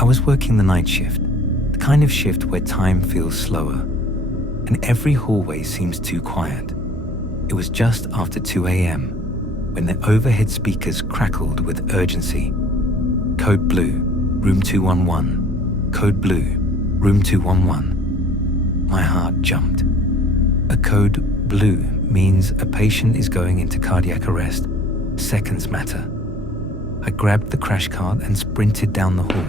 I was working the night shift, the kind of shift where time feels slower, and every hallway seems too quiet. It was just after 2 a.m. when the overhead speakers crackled with urgency. Code blue, room 211. Code blue, room 211. My heart jumped. A code blue means a patient is going into cardiac arrest. Seconds matter. I grabbed the crash cart and sprinted down the hall,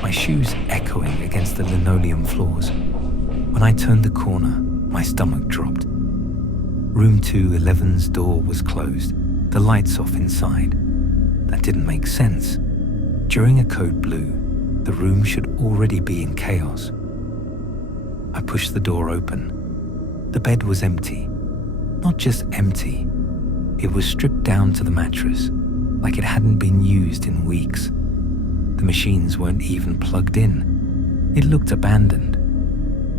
my shoes echoing against the linoleum floors. When I turned the corner, my stomach dropped. Room 211's door was closed, the lights off inside. That didn't make sense. During a code blue, the room should already be in chaos. I pushed the door open. The bed was empty. Not just empty, it was stripped down to the mattress, like it hadn't been used in weeks. The machines weren't even plugged in. It looked abandoned.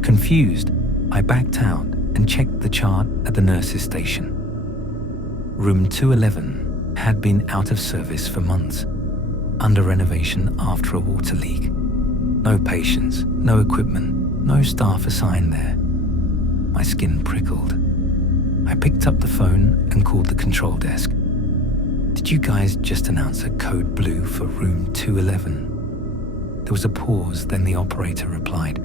Confused, I backed out and checked the chart at the nurse's station. Room 211 had been out of service for months, under renovation after a water leak. No patients, no equipment, no staff assigned there. My skin prickled. I picked up the phone and called the control desk. Did you guys just announce a code blue for room 211? There was a pause, then the operator replied,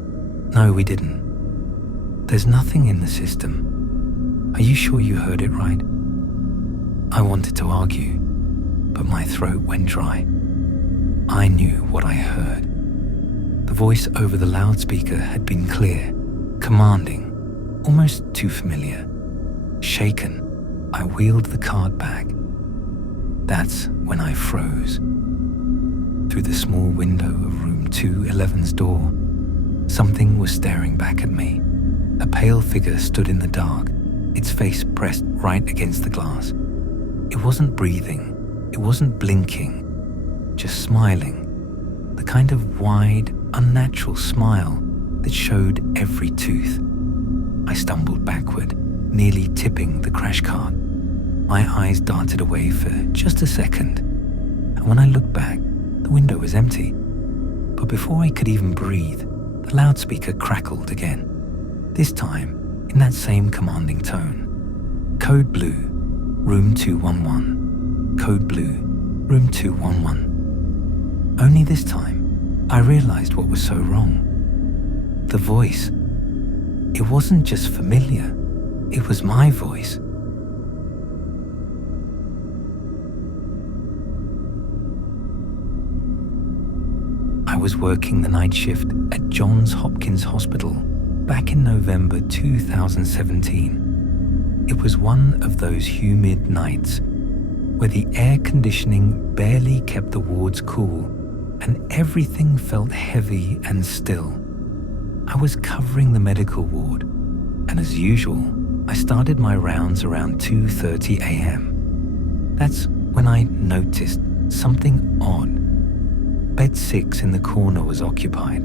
No, we didn't. There's nothing in the system. Are you sure you heard it right? I wanted to argue, but my throat went dry. I knew what I heard. The voice over the loudspeaker had been clear, commanding, almost too familiar. Shaken, I wheeled the cart back. That's when I froze. Through the small window of room 211's door, something was staring back at me. A pale figure stood in the dark, its face pressed right against the glass. It wasn't breathing, it wasn't blinking, just smiling. The kind of wide, unnatural smile that showed every tooth. I stumbled backward, nearly tipping the crash cart. My eyes darted away for just a second, and when I looked back, the window was empty. But before I could even breathe, the loudspeaker crackled again. This time, in that same commanding tone. Code blue, room 211. Code blue, room 211. Only this time, I realized what was so wrong. The voice. It wasn't just familiar, it was my voice. I was working the night shift at Johns Hopkins Hospital back in November 2017. It was one of those humid nights where the air conditioning barely kept the wards cool and everything felt heavy and still. I was covering the medical ward, and as usual, I started my rounds around 2:30 a.m. That's when I noticed something odd. Bed 6 in the corner was occupied.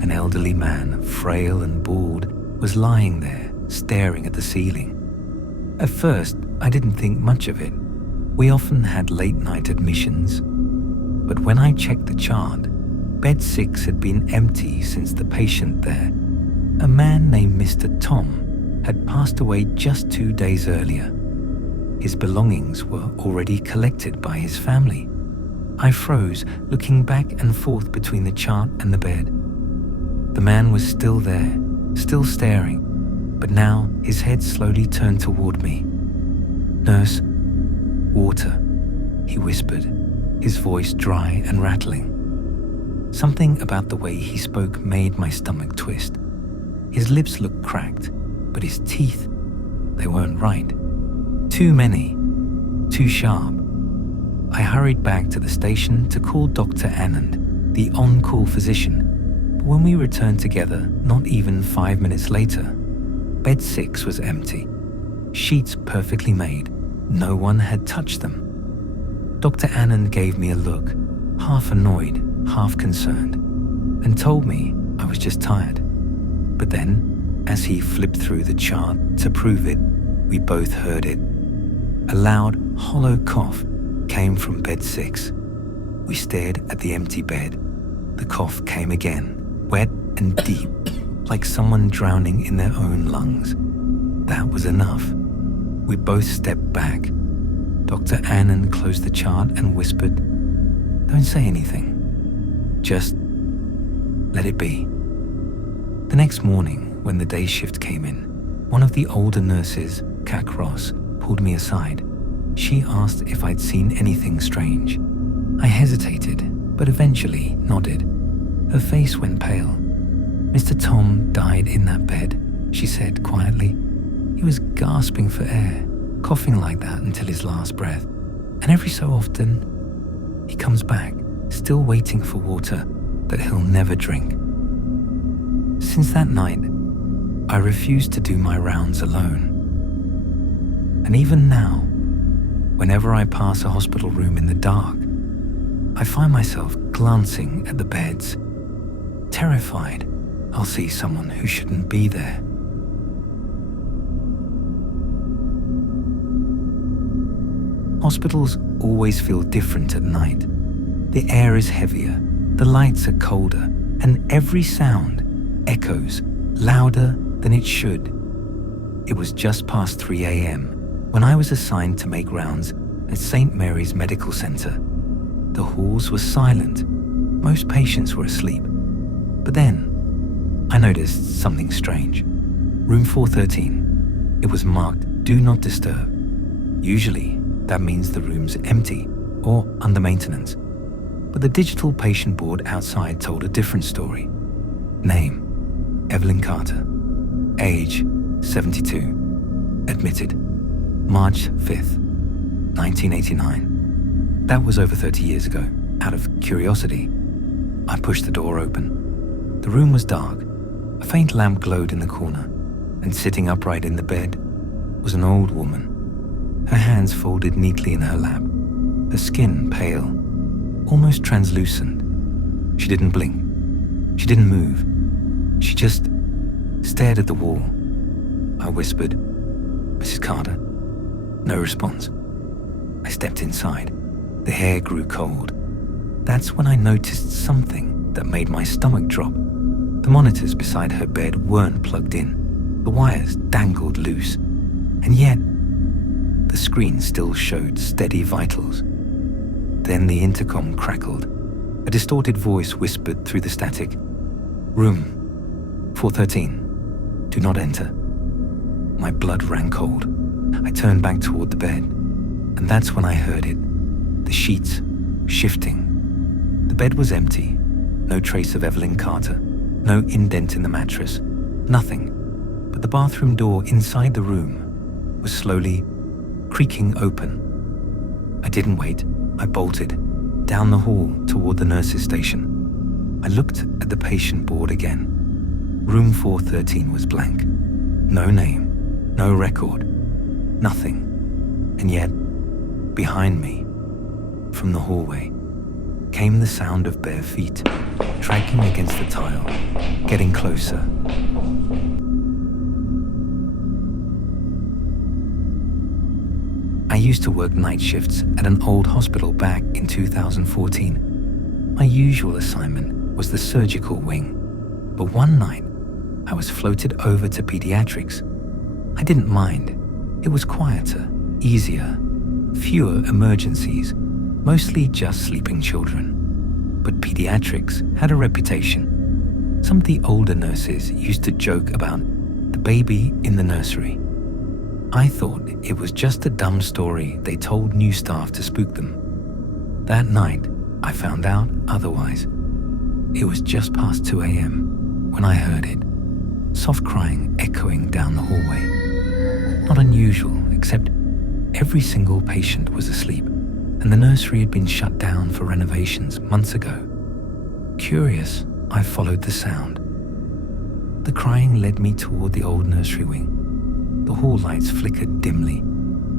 An elderly man, frail and bald, was lying there, staring at the ceiling. At first, I didn't think much of it. We often had late-night admissions. But when I checked the chart, Bed 6 had been empty since the patient there, a man named Mr. Tom, had passed away just 2 days earlier. His belongings were already collected by his family. I froze, looking back and forth between the chart and the bed. The man was still there, still staring, but now his head slowly turned toward me. "Nurse, water," he whispered, his voice dry and rattling. Something about the way he spoke made my stomach twist. His lips looked cracked, but his teeth, they weren't right. Too many, too sharp. I hurried back to the station to call Dr. Anand, the on-call physician. But when we returned together, not even 5 minutes later, Bed 6 was empty. Sheets perfectly made. No one had touched them. Dr. Anand gave me a look, half annoyed, half concerned, and told me I was just tired. But then, as he flipped through the chart to prove it, we both heard it. A loud, hollow cough came from Bed 6. We stared at the empty bed. The cough came again, wet and deep, like someone drowning in their own lungs. That was enough. We both stepped back. Dr. Annan closed the chart and whispered, "Don't say anything. Just let it be." The next morning, when the day shift came in, one of the older nurses, Cac Ross, pulled me aside. She asked if I'd seen anything strange. I hesitated, but eventually nodded. Her face went pale. "Mr. Tom died in that bed," she said quietly. "He was gasping for air, coughing like that until his last breath. And every so often, he comes back, still waiting for water that he'll never drink." Since that night, I refused to do my rounds alone. And even now, whenever I pass a hospital room in the dark, I find myself glancing at the beds, terrified I'll see someone who shouldn't be there. Hospitals always feel different at night. The air is heavier, the lights are colder, and every sound echoes louder than it should. It was just past 3 a.m. when I was assigned to make rounds at St. Mary's Medical Center. The halls were silent. Most patients were asleep. But then, I noticed something strange. Room 413. It was marked "Do Not Disturb." Usually, that means the room's empty or under maintenance. But the digital patient board outside told a different story. Name: Evelyn Carter. Age: 72. Admitted: March 5th, 1989. That was over 30 years ago. Out of curiosity, I pushed the door open. The room was dark. A faint lamp glowed in the corner, and sitting upright in the bed was an old woman. Her hands folded neatly in her lap, her skin pale, almost translucent. She didn't blink. She didn't move. She just stared at the wall. I whispered, "Mrs. Carter?" No response. I stepped inside. The hair grew cold. That's when I noticed something that made my stomach drop. The monitors beside her bed weren't plugged in. The wires dangled loose. And yet, the screen still showed steady vitals. Then the intercom crackled. A distorted voice whispered through the static, "Room 413. Do not enter." My blood ran cold. I turned back toward the bed, and that's when I heard it. The sheets shifting. The bed was empty. No trace of Evelyn Carter. No indent in the mattress. Nothing. But the bathroom door inside the room was slowly creaking open. I didn't wait. I bolted down the hall toward the nurse's station. I looked at the patient board again. Room 413 was blank. No name, no record, nothing. And yet, behind me, from the hallway, came the sound of bare feet, dragging against the tile, getting closer. I used to work night shifts at an old hospital back in 2014. My usual assignment was the surgical wing, but one night I was floated over to pediatrics. I didn't mind. It was quieter, easier, fewer emergencies, mostly just sleeping children. But pediatrics had a reputation. Some of the older nurses used to joke about the baby in the nursery. I thought it was just a dumb story they told new staff to spook them. That night, I found out otherwise. It was just past 2 a.m. when I heard it, soft crying echoing down the hallway. Not unusual, except every single patient was asleep, and the nursery had been shut down for renovations months ago. Curious, I followed the sound. The crying led me toward the old nursery wing. The hall lights flickered dimly,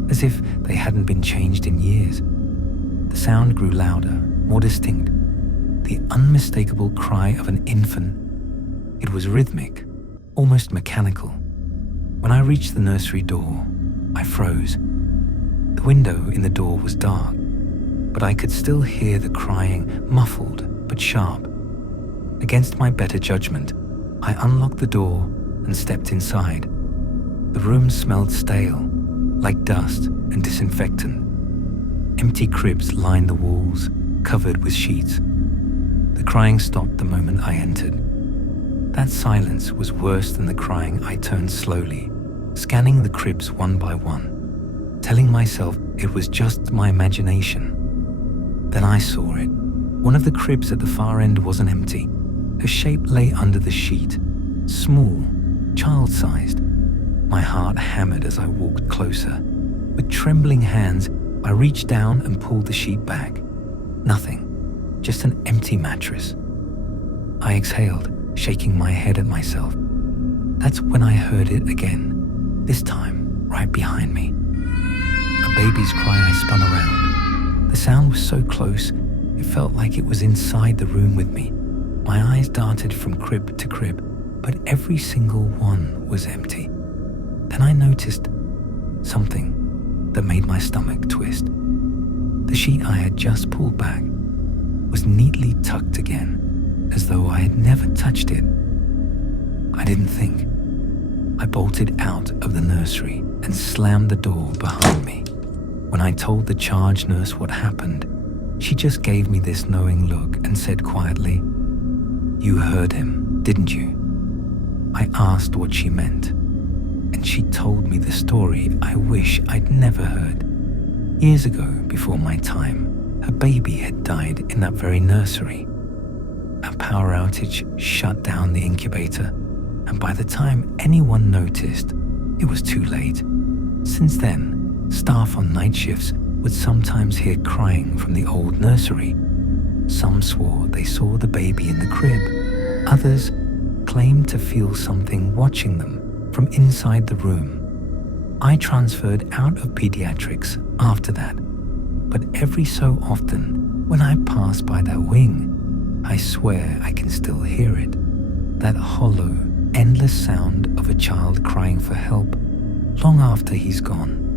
as if they hadn't been changed in years. The sound grew louder, more distinct. The unmistakable cry of an infant. It was rhythmic, almost mechanical. When I reached the nursery door, I froze. The window in the door was dark, but I could still hear the crying, muffled but sharp. Against my better judgment, I unlocked the door and stepped inside. The room smelled stale, like dust and disinfectant. Empty cribs lined the walls, covered with sheets. The crying stopped the moment I entered. That silence was worse than the crying. I turned slowly, scanning the cribs one by one, telling myself it was just my imagination. Then I saw it. One of the cribs at the far end wasn't empty. A shape lay under the sheet, small, child-sized. My heart hammered as I walked closer. With trembling hands, I reached down and pulled the sheet back. Nothing, just an empty mattress. I exhaled, shaking my head at myself. That's when I heard it again, this time right behind me. A baby's cry. I spun around. The sound was so close, it felt like it was inside the room with me. My eyes darted from crib to crib, but every single one was empty. Then I noticed something that made my stomach twist. The sheet I had just pulled back was neatly tucked again, as though I had never touched it. I didn't think. I bolted out of the nursery and slammed the door behind me. When I told the charge nurse what happened, she just gave me this knowing look and said quietly, "You heard him, didn't you?" I asked what she meant, and she told me the story I wish I'd never heard. Years ago, before my time, her baby had died in that very nursery. A power outage shut down the incubator, and by the time anyone noticed, it was too late. Since then, staff on night shifts would sometimes hear crying from the old nursery. Some swore they saw the baby in the crib. Others claimed to feel something watching them from inside the room. I transferred out of pediatrics after that, but every so often, when I pass by that wing, I swear I can still hear it. That hollow, endless sound of a child crying for help long after he's gone.